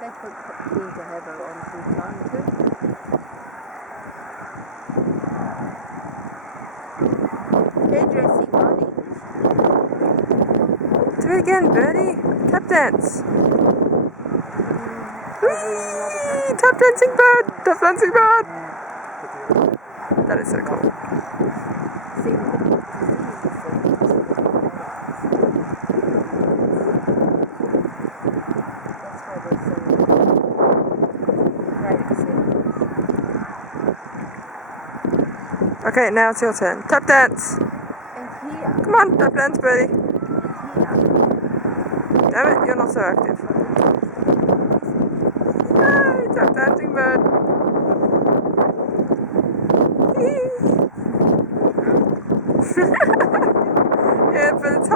That's what keen to have her on full time too. Hairdressing, Bonnie. Do it again, Birdie. Tap dance. Whee! Tap dancing bird. Tap dancing bird. That is so cool. Okay, now it's your turn. Tap dance. And here. Come on, tap dance, Birdie. And here. Damn it, you're not so active. Yay, tap dancing bird. Hee.